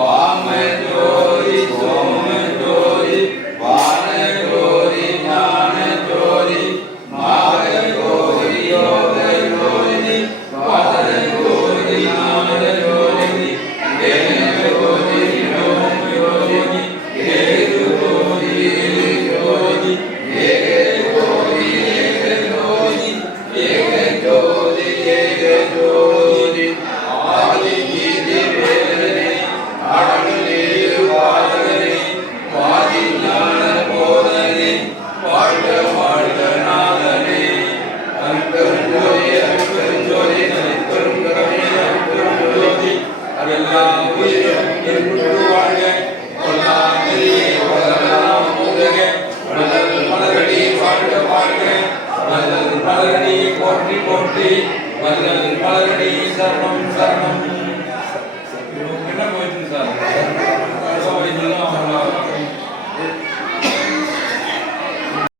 ของมันโดยสม அதெல்லாம் உயிரும் இருமுற்று வாழ்க கொல்லாமையே வளரலாம் ஓதுக வள்ளல் மலரடி வாழ்க வாழ்க மலரடி போற்றி போற்றி வள்ளல் மலரடி